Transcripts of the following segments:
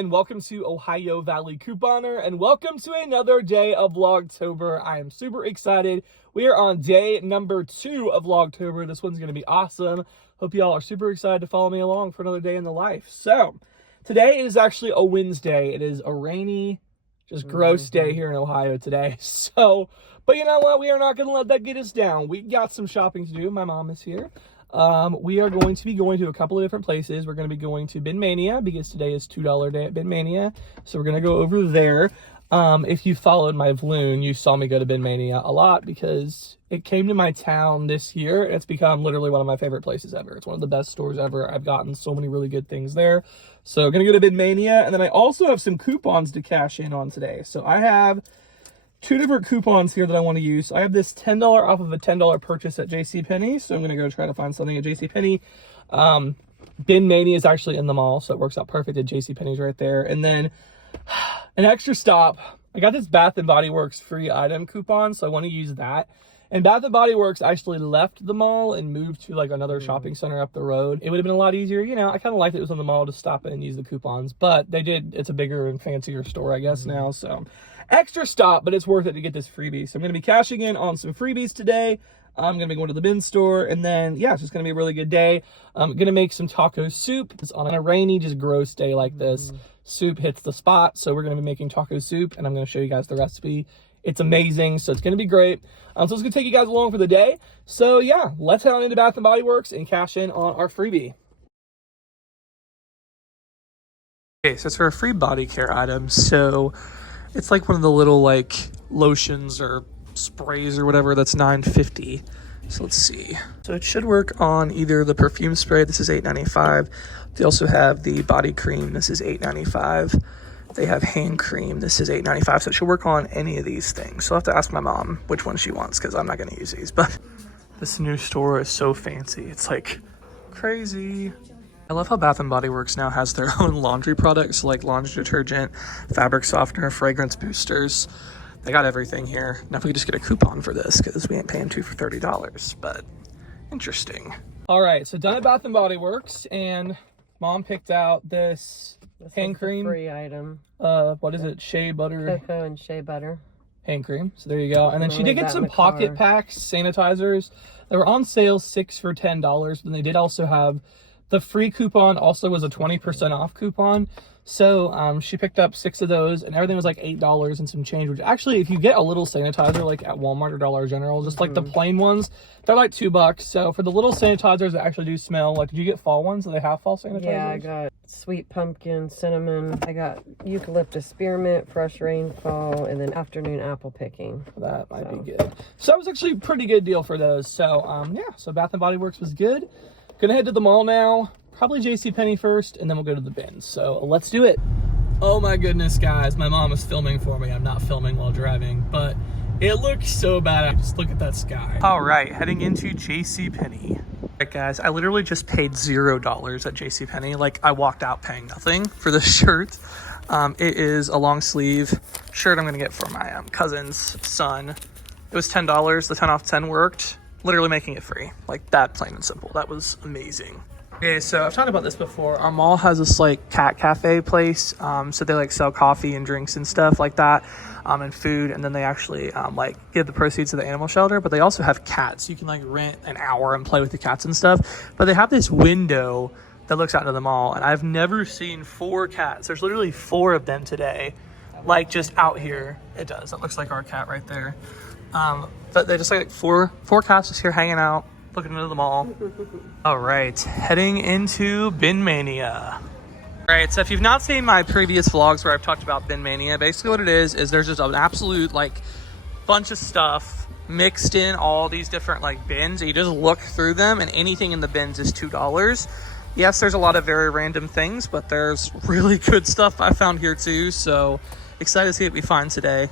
and welcome to Ohio Valley Couponer, and welcome to another day of Vlogtober. I am super excited. We are on day number 2 of Vlogtober. This one's going to be awesome. Hope y'all are super excited to follow me along for another day in the life. So, today is actually a Wednesday. It is a rainy, just gross day here in Ohio today. So, but you know what? We are not going to let that get us down. We got some shopping to do. My mom is here. We are going to be going to a couple of different places. We're going to be going to Mania because today is $2 day at Mania. So we're going to go over there. If you followed my Vloon, you saw me go to Mania a lot because it came to my town this year. It's become literally one of my favorite places ever. It's one of the best stores ever. I've gotten so many really good things there. So I'm going to go to Mania. And then I also have some coupons to cash in on today. So I have 2 different coupons here that I want to use. I have this $10 off of a $10 purchase at C Penney, so I'm going to go try to find something at C Penney. Mania is actually in the mall, so it works out perfect at C Penney's right there. And then an extra stop. I got this Bath & Body Works free item coupon, so I want to use that. And Bath & Body Works actually left the mall and moved to like another shopping center up the road. It would have been a lot easier. You know, I kind of liked it was in the mall to stop it and use the coupons, but they did. It's a bigger and fancier store, I guess, now. So extra stop, but it's worth it to get this freebie. So I'm going to be cashing in on some freebies today. I'm going to be going to the bin store, and then, yeah, it's just going to be a really good day. I'm going to make some taco soup. It's on a rainy, just gross day like this. Soup hits the spot, so we're going to be making taco soup, and I'm going to show you guys the recipe. It's amazing, so it's going to be great. So it's going to take you guys along for the day. So, yeah, let's head on into Bath & Body Works and cash in on our freebie. Okay, so it's for a free body care item. So it's like one of the little like lotions or sprays or whatever that's $9.50. So let's see. So it should work on either the perfume spray. This is $8.95. They also have the body cream. This is $8.95. They have hand cream. This is $8.95. So it should work on any of these things. So I'll have to ask my mom which one she wants because I'm not going to use these. But this new store is so fancy. It's like crazy. I love how Bath & Body Works now has their own laundry products like laundry detergent, fabric softener, fragrance boosters. They got everything here. Now if we could just get a coupon for this because we ain't paying 2 for $30, but interesting. All right, so done at Bath & Body Works, and mom picked out this hand cream. Free item. What is it? Shea butter. Cocoa and shea butter. Hand cream. So there you go. And then she did get some pocket packs, sanitizers. They were on sale 6 for $10. Then they did also have the free coupon also was a 20% off coupon. So she picked up 6 of those, and everything was like $8 and some change, which actually, if you get a little sanitizer like at Walmart or Dollar General, just like the plain ones, they're like $2. So for the little sanitizers that actually do smell, like, did you get fall ones? Do they have fall sanitizers? Yeah, I got sweet pumpkin, cinnamon. I got eucalyptus spearmint, fresh rainfall, and then afternoon apple picking. That might be good. So that was actually a pretty good deal for those. So yeah, so Bath & Body Works was good. Gonna head to the mall now. Probably C Penney first, and then we'll go to the bins. So let's do it. Oh my goodness, guys. My mom is filming for me. I'm not filming while driving, but it looks so bad. Just look at that sky. All right, heading into C Penney. All right, guys, I literally just paid $0 at C Penney. Like, I walked out paying nothing for this shirt. It is a long sleeve shirt I'm gonna get for my cousin's son. It was $10. The 10 off 10 worked. Literally making it free. Like, that, plain and simple. That was amazing. Okay, so I've talked about this before. Our mall has this like cat cafe place. So they like sell coffee and drinks and stuff like that, and food. And then they actually like give the proceeds to the animal shelter. But they also have cats. You can like rent an hour and play with the cats and stuff. But they have this window that looks out into the mall, and I've never seen 4 cats. There's literally 4 of them today, like just out here. It does. That looks like our cat right there. But they just like 4 cats just here hanging out, looking into the mall. All right, heading into Mania. All right, so if you've not seen my previous vlogs where I've talked about Mania, basically what it is there's just an absolute like bunch of stuff mixed in all these different like bins. You just look through them, and anything in the bins is $2. Yes, there's a lot of very random things, but there's really good stuff I found here too. So excited to see what we find today.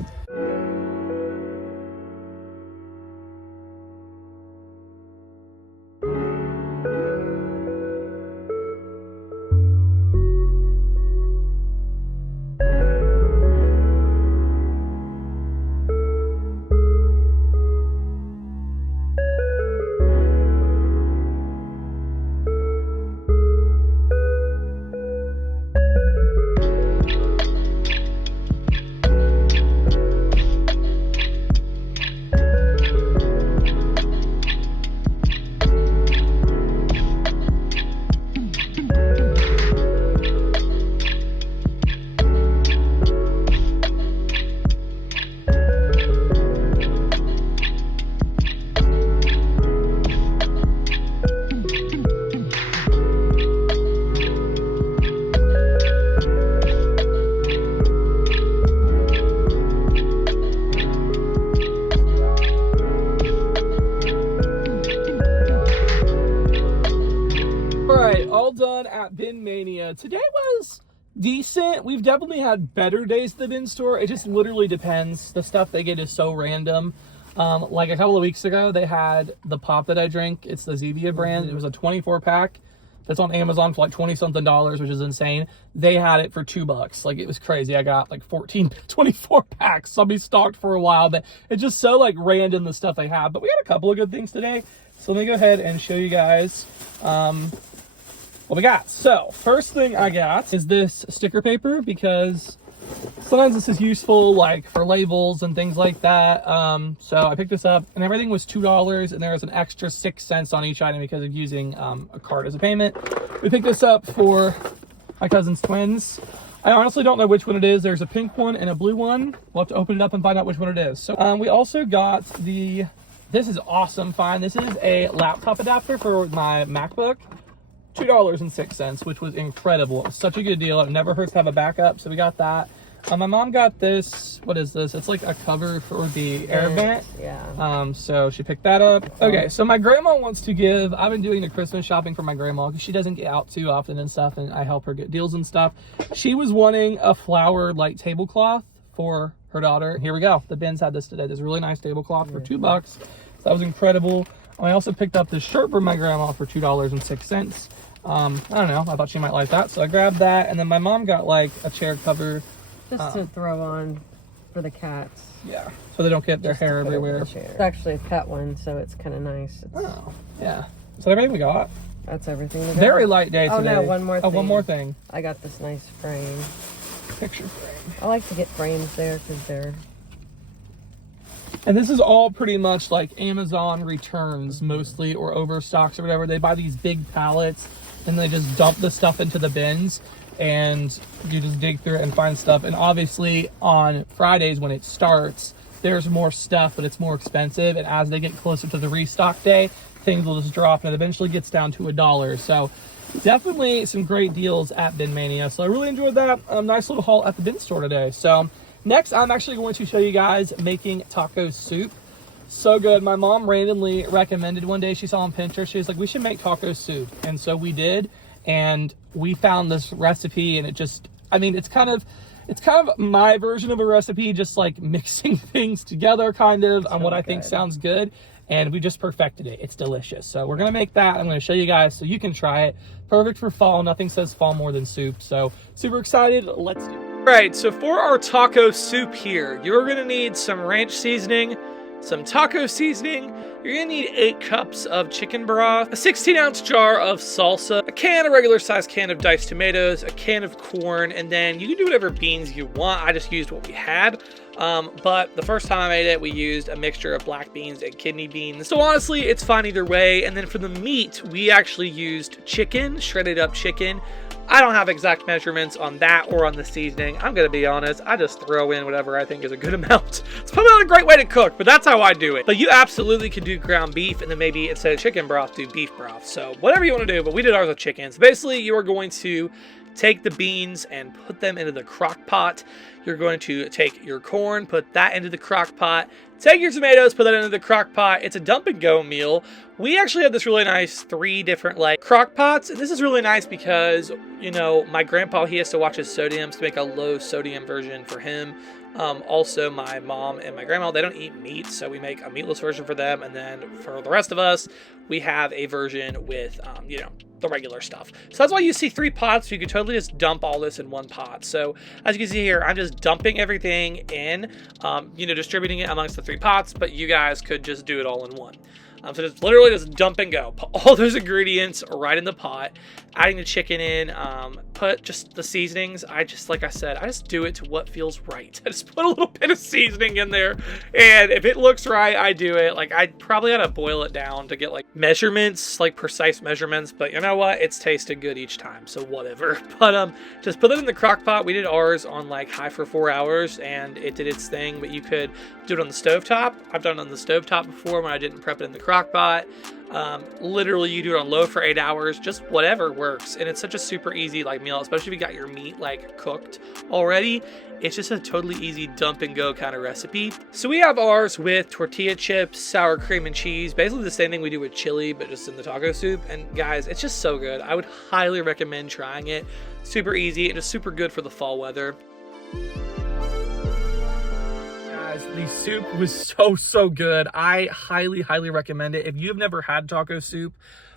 right, all done at Bin Mania. Today was decent. We've definitely had better days at the bin store. It just literally depends. The stuff they get is so random. Like a couple of weeks ago, they had the pop that I drink. It's the Zevia brand. It was a 24 pack. That's on Amazon for like $20-something, which is insane. They had it for $2. Like, it was crazy. I got like 24 packs. So I'll be stocked for a while, but it's just so like random the stuff they have. But we got a couple of good things today. So let me go ahead and show you guys what we got. So first thing I got is this sticker paper, because sometimes this is useful like for labels and things like that. So I picked this up and everything was $2, and there was an extra 6 cents on each item because of using a card as a payment. We picked this up for my cousin's twins. I honestly don't know which one it is. There's a pink one and a blue one. We'll have to open it up and find out which one it is. So we also got this is awesome find. This is a laptop adapter for my MacBook. $2.06, which was incredible. It was such a good deal. It never hurts to have a backup, so we got that. My mom got this. What is this? It's like a cover for the air vent. Yeah. So she picked that up. Okay, so my grandma wants to give. I've been doing the Christmas shopping for my grandma because she doesn't get out too often and stuff, and I help her get deals and stuff. She was wanting a flowered like tablecloth for her daughter. Here we go. The bins had this today. This really nice tablecloth for $2. So that was incredible. I also picked up this shirt for my grandma for $2.06. I don't know. I thought she might like that, so I grabbed that. And then my mom got like a chair cover. Just to throw on for the cats. Yeah, so they don't get their hair everywhere. It's actually a pet one, so it's kind of nice. Oh, yeah. Is that everything we got? That's everything we got. Very light day today. Oh, no, one more thing. Oh, one more thing. I got this nice frame. Picture frame. I like to get frames there because they're... And this is all pretty much like Amazon returns mostly, or overstocks or whatever. They buy these big pallets and they just dump the stuff into the bins, and you just dig through it and find stuff. And obviously on Fridays when it starts, there's more stuff, but it's more expensive. And as they get closer to the restock day, things will just drop, and it eventually gets down to $1. So definitely some great deals at Bin Mania. So I really enjoyed that. Nice little haul at the bin store today. So next, I'm actually going to show you guys making taco soup. So good. My mom randomly recommended one day, she saw on Pinterest, she was like, we should make taco soup. And so we did, and we found this recipe, and it just, I mean, it's kind of my version of a recipe, just like mixing things together kind of on what I think sounds good. And we just perfected it. It's delicious. So we're going to make that. I'm going to show you guys so you can try it. Perfect for fall. Nothing says fall more than soup. So super excited. Let's do it. All right, so for our taco soup here, you're going to need some ranch seasoning, some taco seasoning. You're going to need 8 cups of chicken broth, a 16-ounce jar of salsa, a regular sized can of diced tomatoes, a can of corn, and then you can do whatever beans you want. I just used what we had. But the first time I made it, we used a mixture of black beans and kidney beans. So honestly, it's fine either way. And then for the meat, we actually used chicken, shredded up chicken. I don't have exact measurements on that or on the seasoning. I'm gonna be honest, I just throw in whatever I think is a good amount. It's probably not a great way to cook, but that's how I do it. But you absolutely could do ground beef, and then maybe instead of chicken broth, do beef broth. So whatever you want to do, but we did ours with chicken. So basically, you are going to take the beans and put them into the crock pot. You're going to take your corn, put that into the crock pot. Take your tomatoes, put that into the crock pot. It's a dump and go meal. We actually have this really nice 3 different like crock pots. And this is really nice because, you know, my grandpa, he has to watch his sodiums to make a low sodium version for him. Also, my mom and my grandma, they don't eat meat, so we make a meatless version for them. And then for the rest of us, we have a version with, you know, the regular stuff. So that's why you see 3 pots. You could totally just dump all this in one pot. So as you can see here, I'm just dumping everything in, you know, distributing it amongst the 3 pots, but you guys could just do it all in one. So it's literally just dump and go. Put all those ingredients right in the pot, adding the chicken in, put just the seasonings. Like I said, I just do it to what feels right. I just put a little bit of seasoning in there, and if it looks right, I do it. Like, I probably ought to boil it down to get like measurements, like precise measurements, but you know what? It's tasted good each time, so whatever. But just put it in the crock pot. We did ours on like high for 4 hours, and it did its thing, but you could do it on the stovetop. I've done it on the stovetop before when I didn't prep it in the crock pot. Literally, you do it on low for 8 hours, just whatever works. And it's such a super easy like meal, especially if you got your meat like cooked already. It's just a totally easy dump and go kind of recipe. So we have ours with tortilla chips, sour cream and cheese, basically the same thing we do with chili, but just in the taco soup. And guys, it's just so good. I would highly recommend trying it. Super easy and just super good for the fall weather. The soup was so good. I highly recommend it. If you've never had taco soup,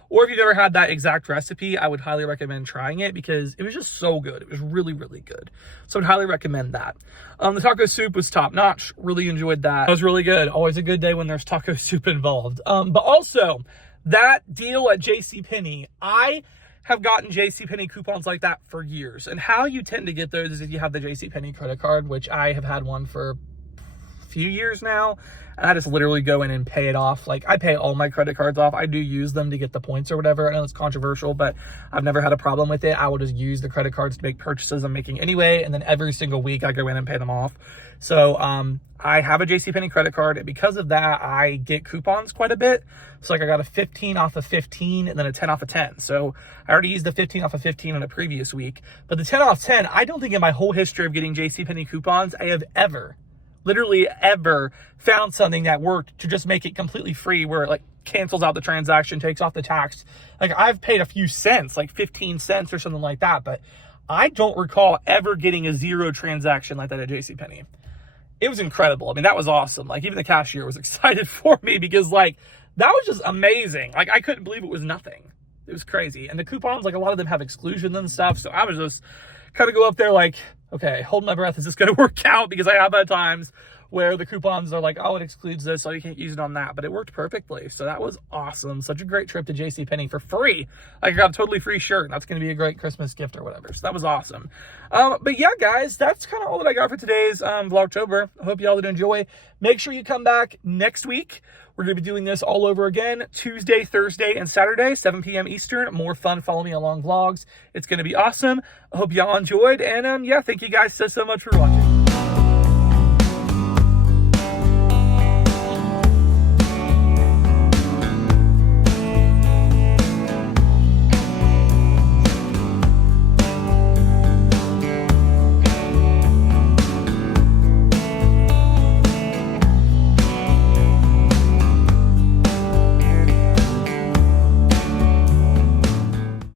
or if you've never had that exact recipe, I would highly recommend trying it because it was just so good. It was really good. So I'd highly recommend that. The taco soup was top notch. Really enjoyed that. It was really good. Always a good day when there's taco soup involved. But also that deal at C Penney, I have gotten C Penney coupons like that for years. And how you tend to get those is if you have the C Penney credit card, which I have had one for few years now, and I just literally go in and pay it off. Like, I pay all my credit cards off. I do use them to get the points or whatever. I know it's controversial, but I've never had a problem with it. I will just use the credit cards to make purchases I'm making anyway, and then every single week I go in and pay them off. So I have a JCPenney credit card, and because of that, I get coupons quite a bit. So like I got a 15 off of 15 and then a 10 off of 10. So I already used the 15 off of 15 in a previous week, but the 10 off 10, I don't think in my whole history of getting JCPenney coupons, I have literally ever found something that worked to just make it completely free, where it like cancels out the transaction, takes off the tax. Like, I've paid a few cents, like 15 cents or something like that, but I don't recall ever getting a zero transaction like that at JCPenney. It was incredible. I mean, that was awesome. Like, even the cashier was excited for me because like that was just amazing. Like, I couldn't believe it was nothing. It was crazy. And the coupons, like, a lot of them have exclusions and stuff, so I was just kind of go up there like, okay, hold my breath. Is this going to work out? Because I have had times where the coupons are like, oh, it excludes this, so you can't use it on that. But it worked perfectly. So that was awesome. Such a great trip to JCPenney for free. Like, I got a totally free shirt. That's going to be a great Christmas gift or whatever. So that was awesome. But yeah, guys, that's kind of all that I got for today's Vlogtober. I hope you all did enjoy. Make sure you come back next week. We're going to be doing this all over again, Tuesday, Thursday, and Saturday, 7 p.m. Eastern. More fun. Follow me along vlogs. It's going to be awesome. I hope y'all enjoyed. And yeah, thank you guys so much for watching.